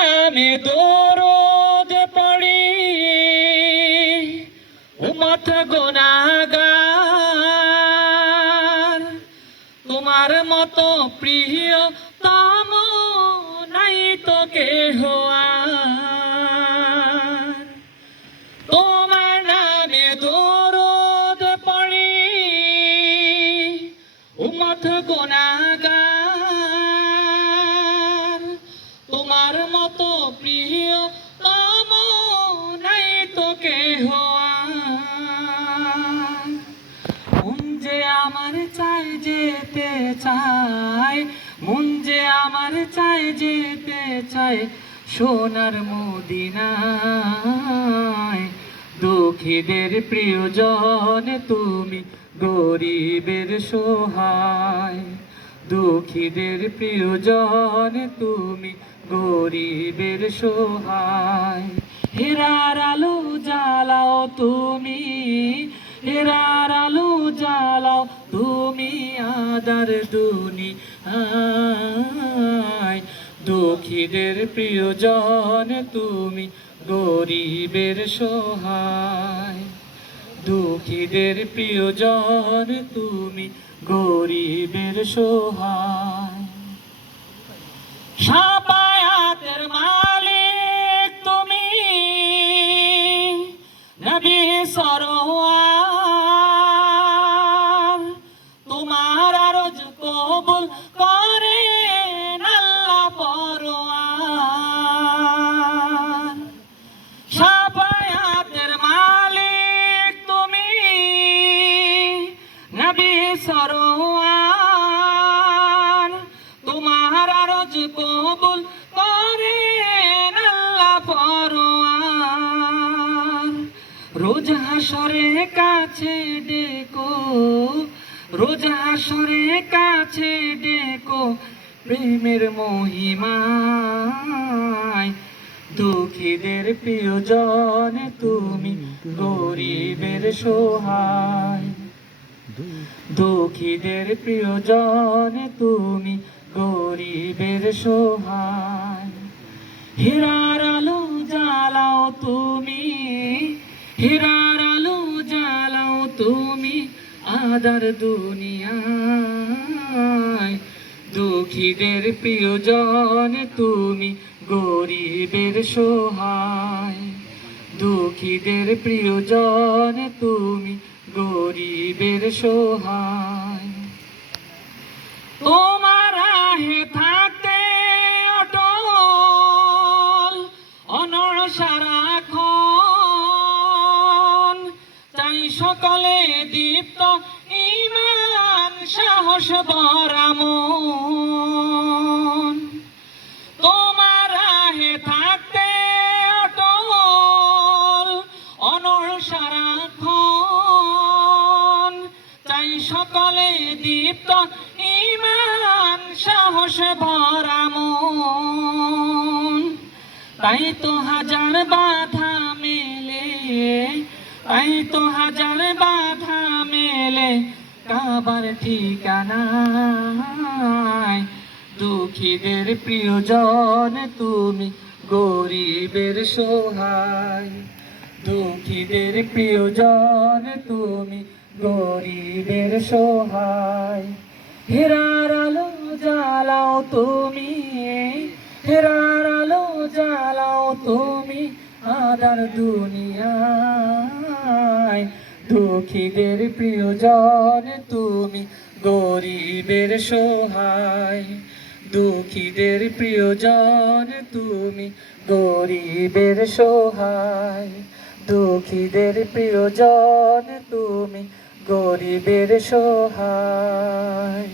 আমি দরুদ পড়ি উম্মত গুনাহগার, তোমার মতো প্রিয়তম নাই তো কেহ আর। তোমার নামে দরুদ পড়ি উম্মত গুনাহগার, তোমার মতো প্রিয়তম নাই তো কেহ আর। মন যে আমার চাই যেতে চায়, মন যে আমার চাই যেতে চায় সোনার মদিনায়। দুঃখীদের প্রিয়জন তুমি, গরিবের সহায়। দুঃখীদের প্রিয়জন তুমি, গরিবের সহায়। হেরার আলো জ্বালাও তুমি, হেরার আলো জ্বালাও তুমি আদার দুনিয়ায়। দুঃখীদের প্রিয়জন তুমি, গরিবের সহায়। দুঃখীদের প্রিয়জন তুমি, গরিবের সহায়। শাফায়াতের মালিক তুমি, নবী সরওয়ার। তোমার আরজ কবুল করেন আল্লাহ পরওয়ার। শাফায়াতের মালিক তুমি, নবী সরওয়ার। তোমার আরজ কবুল করেন আল্লাহ পরওয়ার। রোজ হাসরে কাছে ডেকো, রোজ হাসরে কাছে ডেকো প্রেমের মহিমায়। দুঃখীদের প্রিয়জন তুমি, গরিবের সহায়। দুঃখীদের প্রিয়জন তুমি, গরিবের সহায়। হীরার আলো জ্বালাও তুমি, হীরার আলো জ্বালাও তুমি আদার দুনিয়ায়। দুঃখীদের প্রিয়জন তুমি, গরিবের সহায়। দুঃখীদের প্রিয়জন তুমি, গরিবের সহায়। তোমার রাহে থাকতে অটল অনড় সারাক্ষণ, চাই সকলে দীপ্ত ঈমান সাহস ভরা মন। তোমার রাহে থাকতে অটল অনড় সারাক্ষণ, চাই সকলে দীপ্ত ঈমান সাহস ভরা মন। তাই তো হাজার বাধা মেলে, তাই তো হাজার বাধা মেলে কাবার ঠিকানায়। দুঃখীদের প্রিয়জন তুমি, গরিবের সহায়। দুঃখীদের প্রিয়জন তুমি, গরিবের সহায়। হেরার আলো জ্বালাও তুমি, হেরার আলো জ্বালাও তুমি আদার দুনিয়ায়। দুঃখীদের প্রিয়জন তুমি, গরিবের সহায়। দুঃখীদের প্রিয়জন তুমি, গরিবের সহায়। দুঃখীদের প্রিয়জন তুমি, গরিবের সহায়।